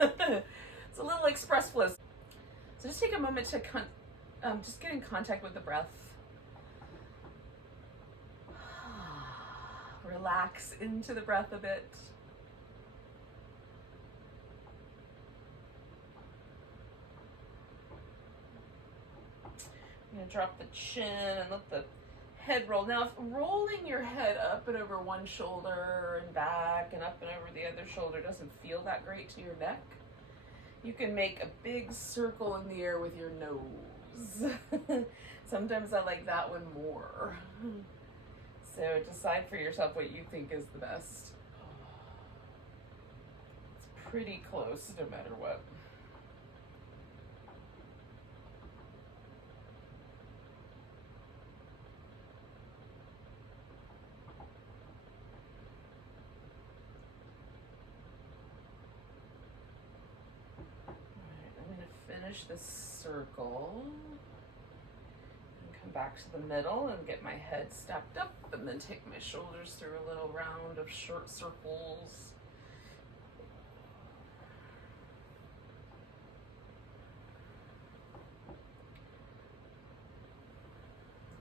It's a little express flow. So just take a moment to just get in contact with the breath. Relax into the breath a bit. I'm going to drop the chin and let the head roll. Now, if rolling your head up and over one shoulder and back and up and over the other shoulder doesn't feel that great to your neck, you can make a big circle in the air with your nose. Sometimes I like that one more. So decide for yourself what you think is the best. It's pretty close no matter what. Finish this circle and come back to the middle and get my head stacked up, and then take my shoulders through a little round of short circles.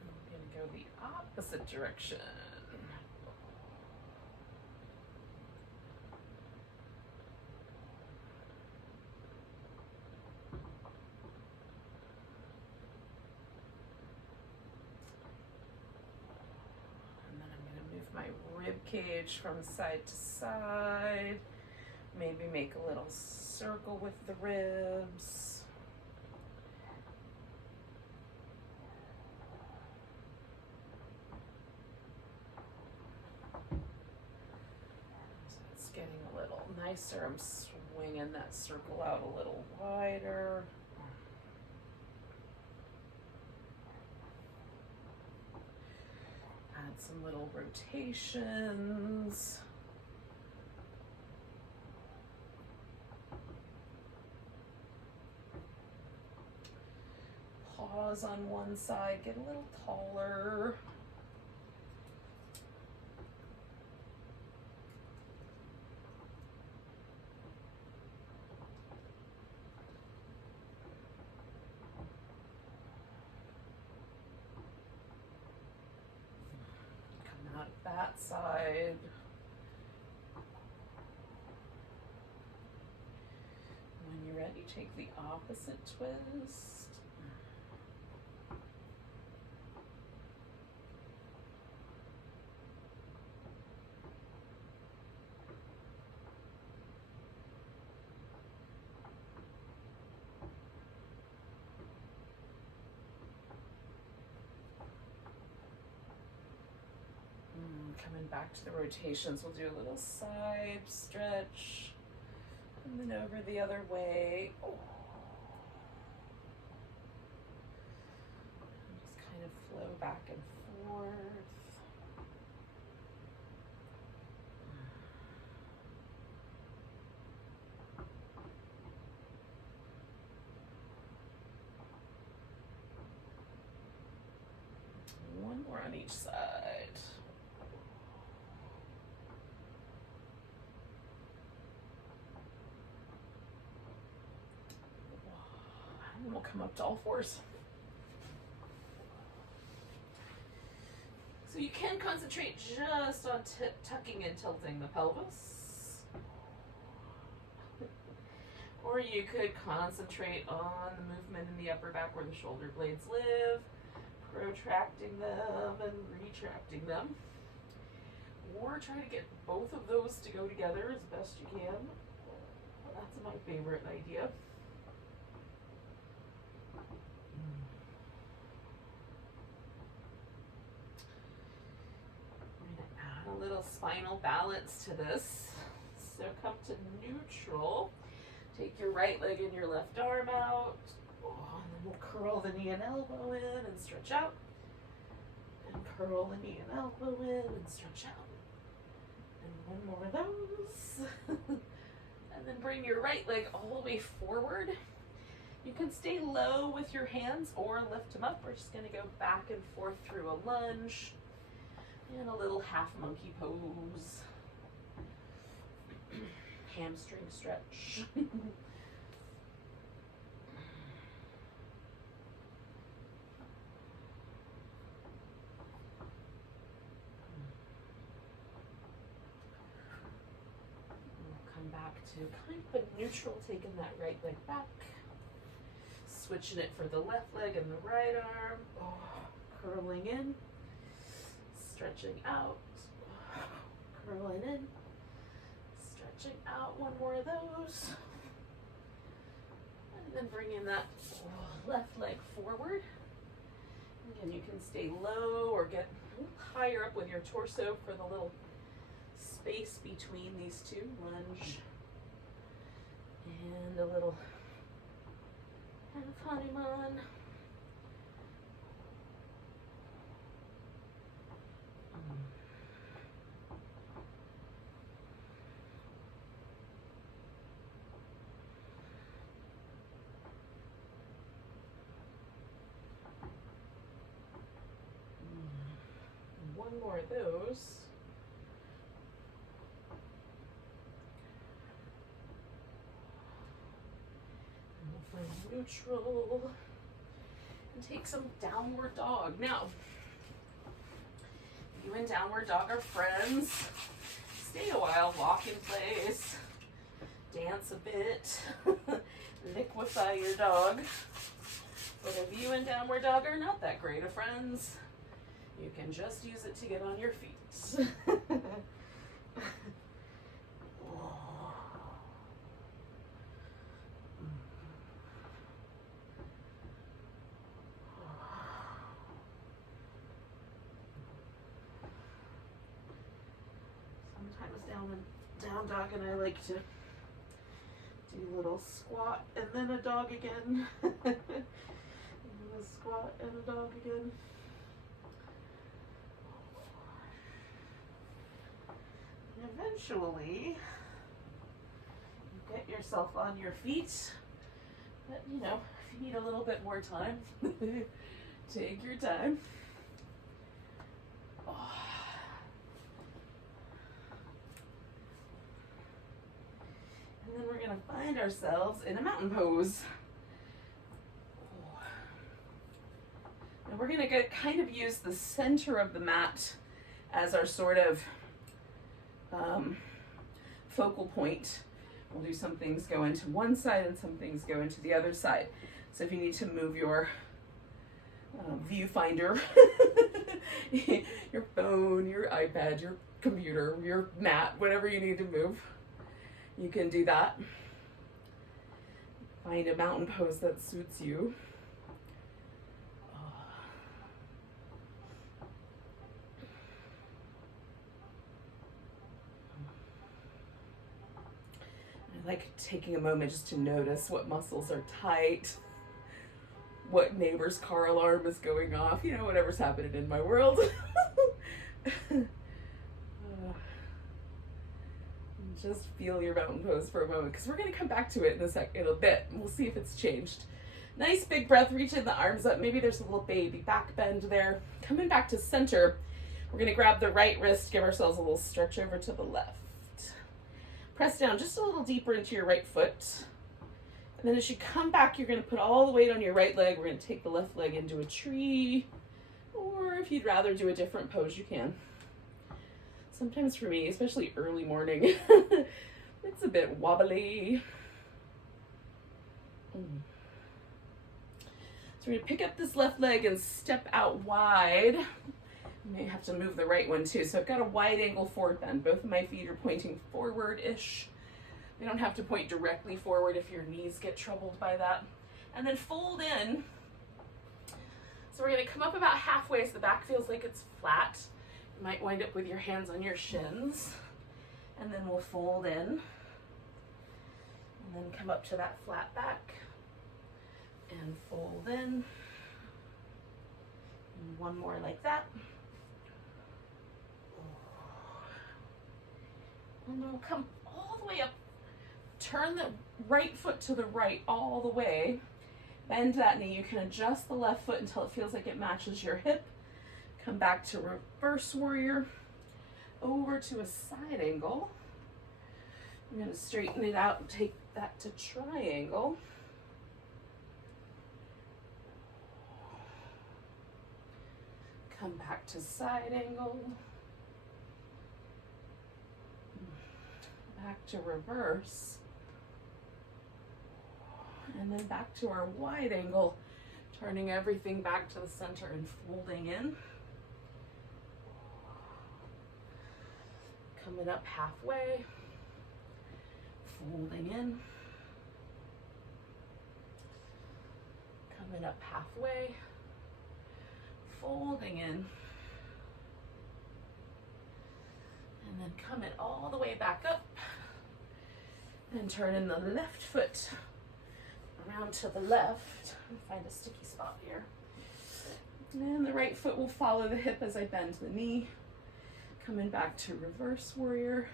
I'm going to go the opposite direction. My rib cage from side to side. Maybe make a little circle with the ribs. So it's getting a little nicer. I'm swinging that circle out a little wider. Some little rotations. Pause on one side, get a little taller. That side. When you're ready, take the opposite twist. Coming back to the rotations, we'll do a little side stretch and then over the other way. Oh. Just kind of flow back and forth. One more on each side. And we'll come up to all fours. So you can concentrate just on tucking and tilting the pelvis. Or you could concentrate on the movement in the upper back where the shoulder blades live, protracting them and retracting them. Or try to get both of those to go together as best you can. That's my favorite idea. A little spinal balance to this. So come to neutral. Take your right leg and your left arm out. And then we'll curl the knee and elbow in and stretch out. And curl the knee and elbow in and stretch out. And one more of those. And then bring your right leg all the way forward. You can stay low with your hands or lift them up. We're just going to go back and forth through a lunge. And a little half monkey pose. hamstring stretch. Come back to kind of a neutral, taking that right leg back. Switching it for the left leg and the right arm. Curling in. Stretching out. Curling in. Stretching out. One more of those. And then bringing that left leg forward. Again, you can stay low or get higher up with your torso for the little space between these two. Lunge. And a little half Hanuman. One more of those. Neutral, and take some downward dog. Now, you and downward dog are friends. Stay a while, walk in place, dance a bit, liquefy your dog. But if you and downward dog are not that great of friends, you can just use it to get on your feet. Down dog, and I like to do a little squat and then a dog again. And then a squat and a dog again. And eventually you get yourself on your feet. But you know, if you need a little bit more time, take your time. And then we're going to find ourselves in a mountain pose. And we're going to kind of use the center of the mat as our sort of focal point. We'll do some things go into one side and some things go into the other side. So if you need to move your viewfinder, your phone, your iPad, your computer, your mat, whatever you need to move, you can do that. Find a mountain pose that suits you. I like taking a moment just to notice what muscles are tight, what neighbor's car alarm is going off, you know, whatever's happening in my world. Just feel your mountain pose for a moment, because we're going to come back to it in a bit, and we'll see if it's changed. Nice big breath, reaching the arms up. Maybe there's a little baby back bend there. Coming back to center, we're going to grab the right wrist, give ourselves a little stretch over to the left. Press down just a little deeper into your right foot. And then as you come back, you're going to put all the weight on your right leg. We're going to take the left leg into a tree, or if you'd rather do a different pose, you can. Sometimes for me, especially early morning, it's a bit wobbly. So we're going to pick up this left leg and step out wide. You may have to move the right one too. So I've got a wide angle forward bend. Both of my feet are pointing forward-ish. They don't have to point directly forward if your knees get troubled by that. And then fold in. So we're going to come up about halfway so the back feels like it's flat. You might wind up with your hands on your shins, and then we'll fold in, and then come up to that flat back, and fold in, and one more like that, and then we'll come all the way up, turn the right foot to the right all the way, bend that knee. You can adjust the left foot until it feels like it matches your hip. Come back to reverse warrior, over to a side angle, I'm going to straighten it out and take that to triangle. Come back to side angle. Back to reverse. And then back to our wide angle, turning everything back to the center and folding in. Coming up halfway, folding in. Coming up halfway, folding in. And then coming all the way back up and turning the left foot around to the left. Find a sticky spot here. And the right foot will follow the hip as I bend the knee. Coming back to reverse warrior.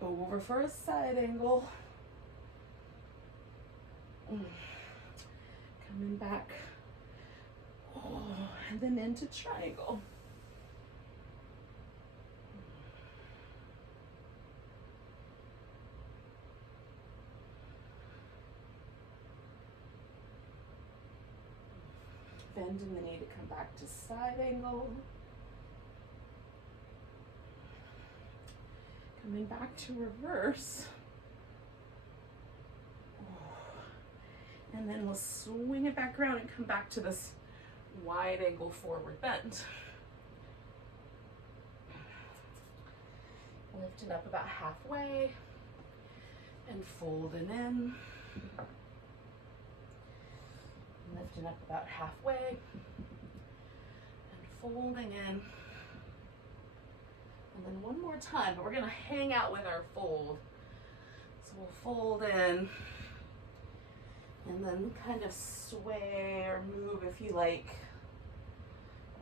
Over for a side angle. Coming back. And then into triangle. Bending the knee to come back to side angle. Coming back to reverse. And then we'll swing it back around and come back to this wide angle forward bend. Lifting up about halfway and folding in. Lifting up about halfway and folding in. And then one more time, but we're going to hang out with our fold. So we'll fold in and then kind of sway or move if you like,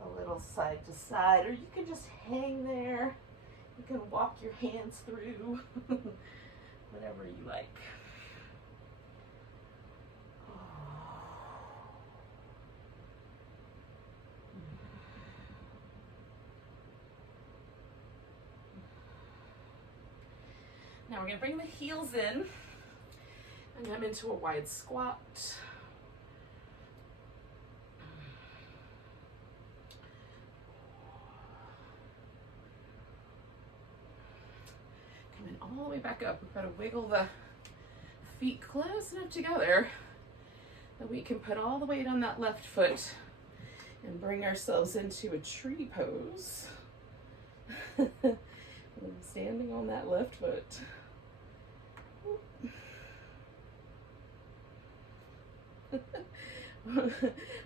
a little side to side, or you can just hang there. You can walk your hands through, whatever you like. Now we're going to bring the heels in and come into a wide squat. Coming all the way back up. We've got to wiggle the feet close enough together that we can put all the weight on that left foot and bring ourselves into a tree pose. I'm standing on that left foot.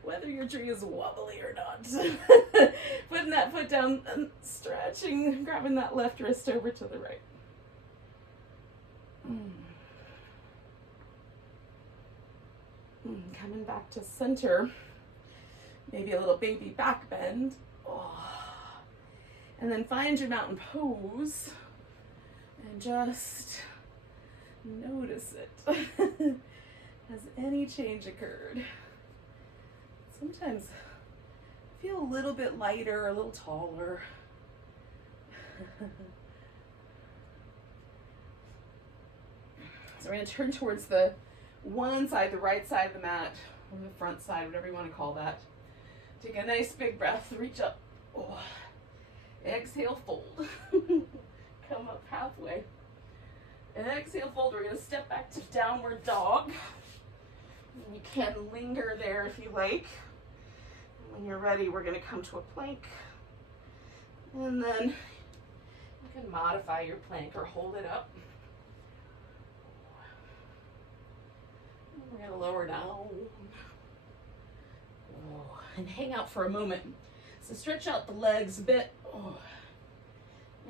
Whether your tree is wobbly or not, putting that foot down and stretching, grabbing that left wrist over to the right. Coming back to center, maybe a little baby back bend. And then find your mountain pose and just notice it. Has any change occurred? Sometimes I feel a little bit lighter, a little taller. So we're going to turn towards the one side, the right side of the mat, or the front side, whatever you want to call that. Take a nice big breath, reach up. Exhale, fold. Come up halfway. Exhale, fold. We're going to step back to downward dog. You can linger there if you like. When you're ready, we're going to come to a plank. And then you can modify your plank or hold it up. We're going to lower down. And hang out for a moment. So stretch out the legs a bit.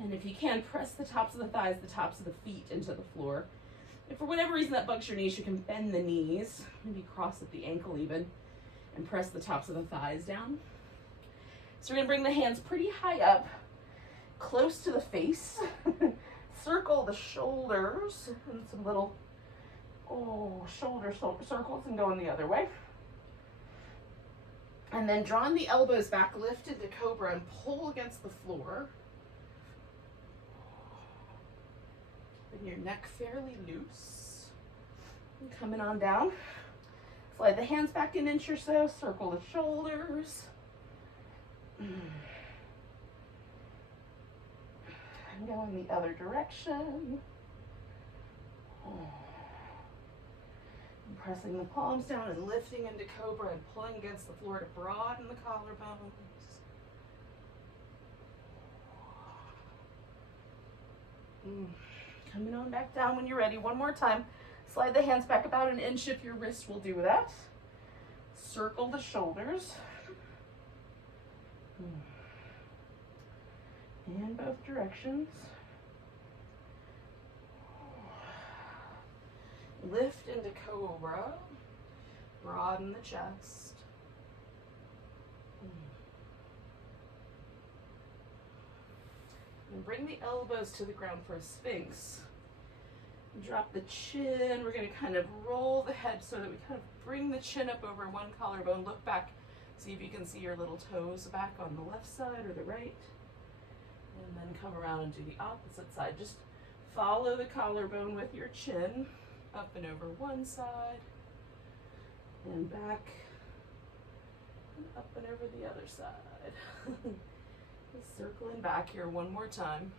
And if you can, press the tops of the thighs, the tops of the feet into the floor. If for whatever reason that bugs your knees, you can bend the knees, maybe cross at the ankle even, and press the tops of the thighs down. So we're going to bring the hands pretty high up, close to the face. Circle the shoulders and some little shoulder circles and going the other way. And then drawing the elbows back, lift into cobra and pull against the floor. Your neck fairly loose. And coming on down. Slide the hands back an inch or so. Circle the shoulders. And go in the other direction. And pressing the palms down and lifting into cobra and pulling against the floor to broaden the collarbones. Coming on back down when you're ready. One more time. Slide the hands back about an inch if your wrist will do that. Circle the shoulders. In both directions. Lift into cobra. Broaden the chest. And bring the elbows to the ground for a sphinx. Drop the chin. We're going to kind of roll the head so that we kind of bring the chin up over one collarbone. Look back. See if you can see your little toes back on the left side or the right. And then come around and do the opposite side. Just follow the collarbone with your chin up and over one side and back and up and over the other side. Circling back here one more time.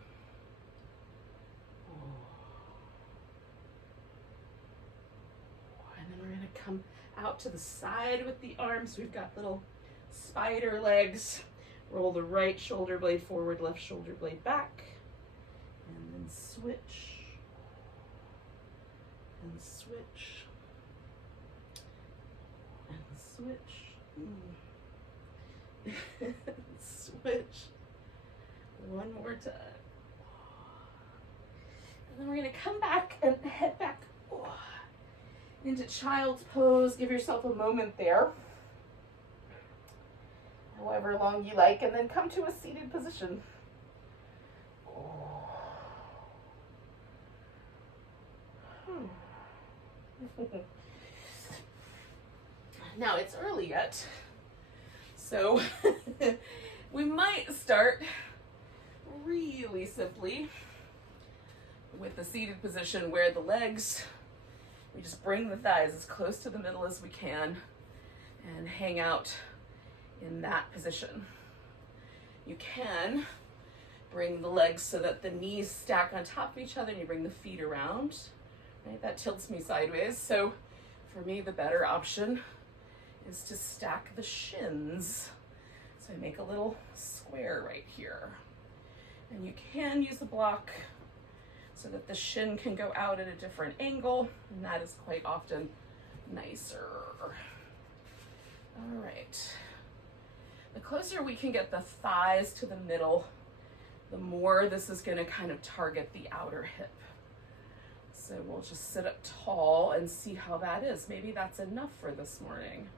And then we're going to come out to the side with the arms. We've got little spider legs. Roll the right shoulder blade forward, left shoulder blade back. And then switch. And switch. And switch. Switch. One more time. And then we're going to come back and head back into child's pose. Give yourself a moment there, however long you like, and then come to a seated position. Now it's early yet, so we might start really simply with the seated position where the legs, we just bring the thighs as close to the middle as we can and hang out in that position. You can bring the legs so that the knees stack on top of each other and you bring the feet around, right? That tilts me sideways. So for me, the better option is to stack the shins. So I make a little square right here. And you can use a block so that the shin can go out at a different angle, and that is quite often nicer. All right. The closer we can get the thighs to the middle, the more this is going to kind of target the outer hip. So we'll just sit up tall and see how that is. Maybe that's enough for this morning.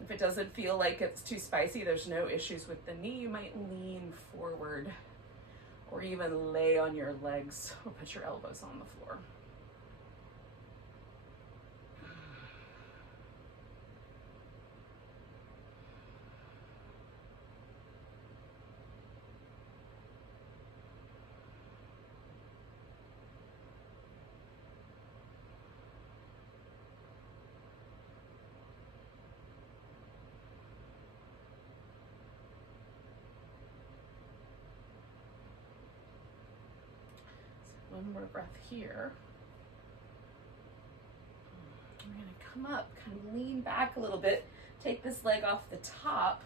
If it doesn't feel like it's too spicy, there's no issues with the knee. You might lean forward or even lay on your legs or put your elbows on the floor. One more breath here. I'm going to come up, kind of lean back a little bit, take this leg off the top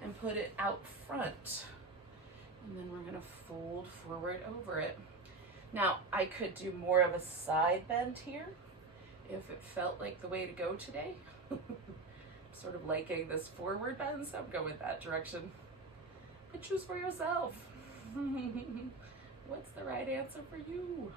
and put it out front. And then we're going to fold forward over it. Now, I could do more of a side bend here if it felt like the way to go today. I'm sort of liking this forward bend, so I'm going that direction. But choose for yourself. What's the right answer for you?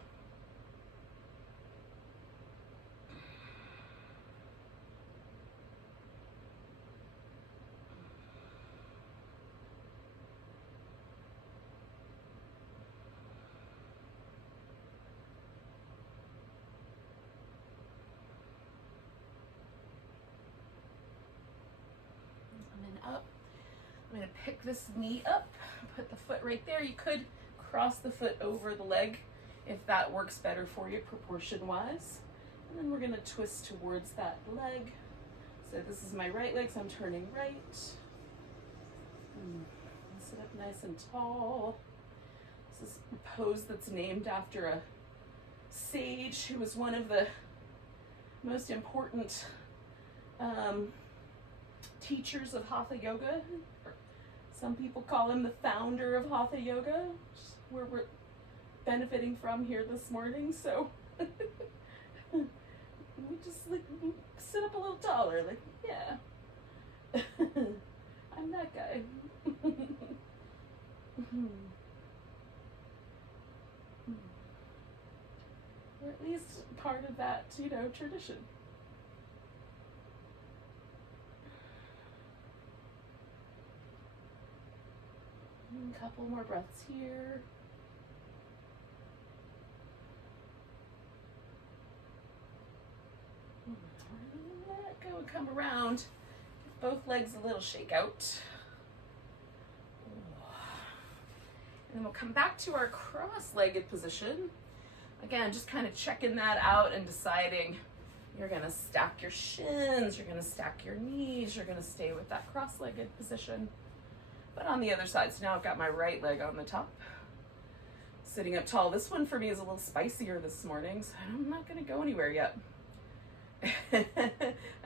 And then up. I'm going to pick this knee up, put the foot right there. You could cross the foot over the leg if that works better for you proportion-wise. And then we're gonna twist towards that leg. So this is my right leg, so I'm turning right. Sit up nice and tall. This is a pose that's named after a sage who was one of the most important teachers of Hatha Yoga. Some people call him the founder of Hatha Yoga, where we're benefiting from here this morning. So we just like sit up a little taller, like, yeah. I'm that guy. Or at least part of that, you know, tradition. A couple more breaths here. Let go and come around. Give both legs a little shake out. And then we'll come back to our cross-legged position. Again, just kind of checking that out and deciding you're gonna stack your shins, you're gonna stack your knees, you're gonna stay with that cross-legged position. But on the other side, so now I've got my right leg on the top, sitting up tall. This one for me is a little spicier this morning, so I'm not gonna go anywhere yet. I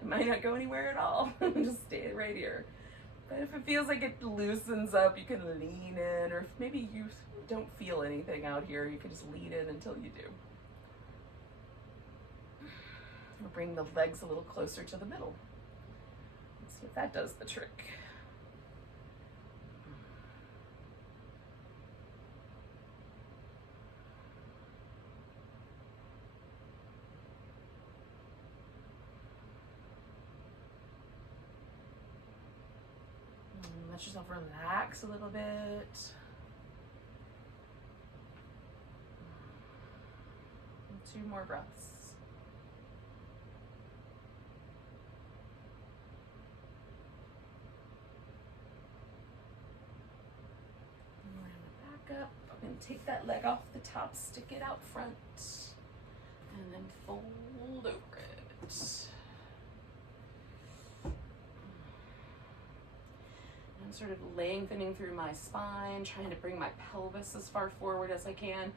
might not go anywhere at all, just stay right here. But if it feels like it loosens up, you can lean in, or if maybe you don't feel anything out here, you can just lean in until you do. We'll bring the legs a little closer to the middle. Let's see if that does the trick. Let yourself relax a little bit. 2 more breaths. And we're gonna back up. I'm gonna take that leg off the top, stick it out front, and then fold over it. I'm sort of lengthening through my spine, trying to bring my pelvis as far forward as I can.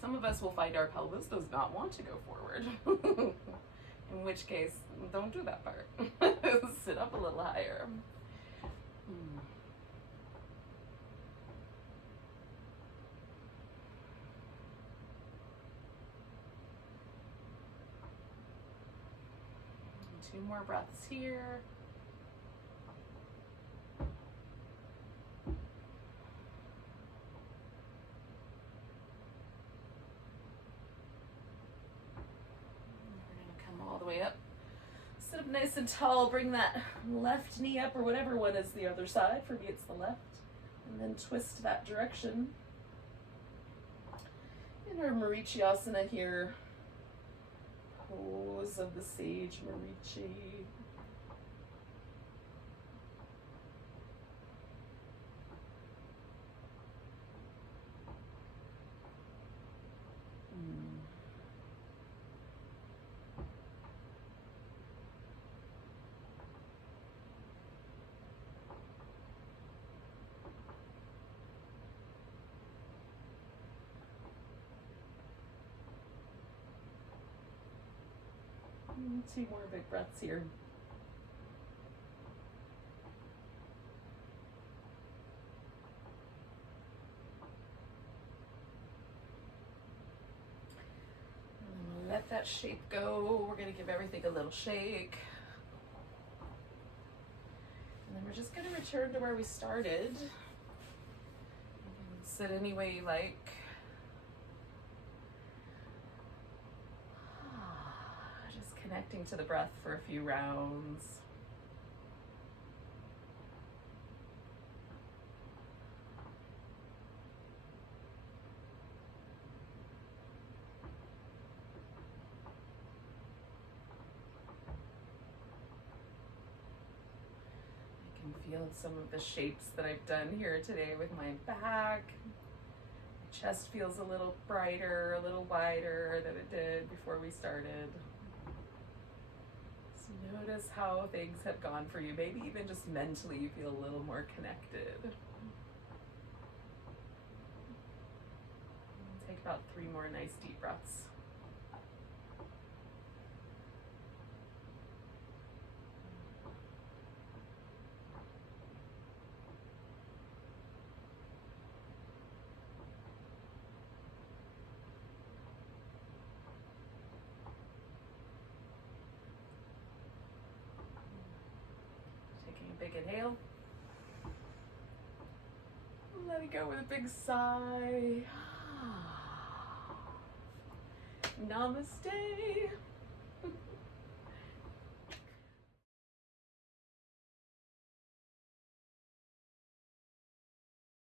Some of us will find our pelvis does not want to go forward, in which case, don't do that part. Sit up a little higher. And 2 more breaths here. Way up. Sit up nice and tall, bring that left knee up, or whatever one is the other side. For me it's the left. And then twist that direction. In our Marichiasana here. Pose of the sage Marichi. And 2 more big breaths here. Let that shape go. We're going to give everything a little shake. And then we're just going to return to where we started. You can sit any way you like. Just connecting to the breath for a few rounds. Feel some of the shapes that I've done here today with my back. Chest feels a little brighter, a little wider than it did before we started. So notice how things have gone for you. Maybe even just mentally you feel a little more connected. Take about 3 more nice deep breaths. Big inhale. Let it go with a big sigh. Namaste.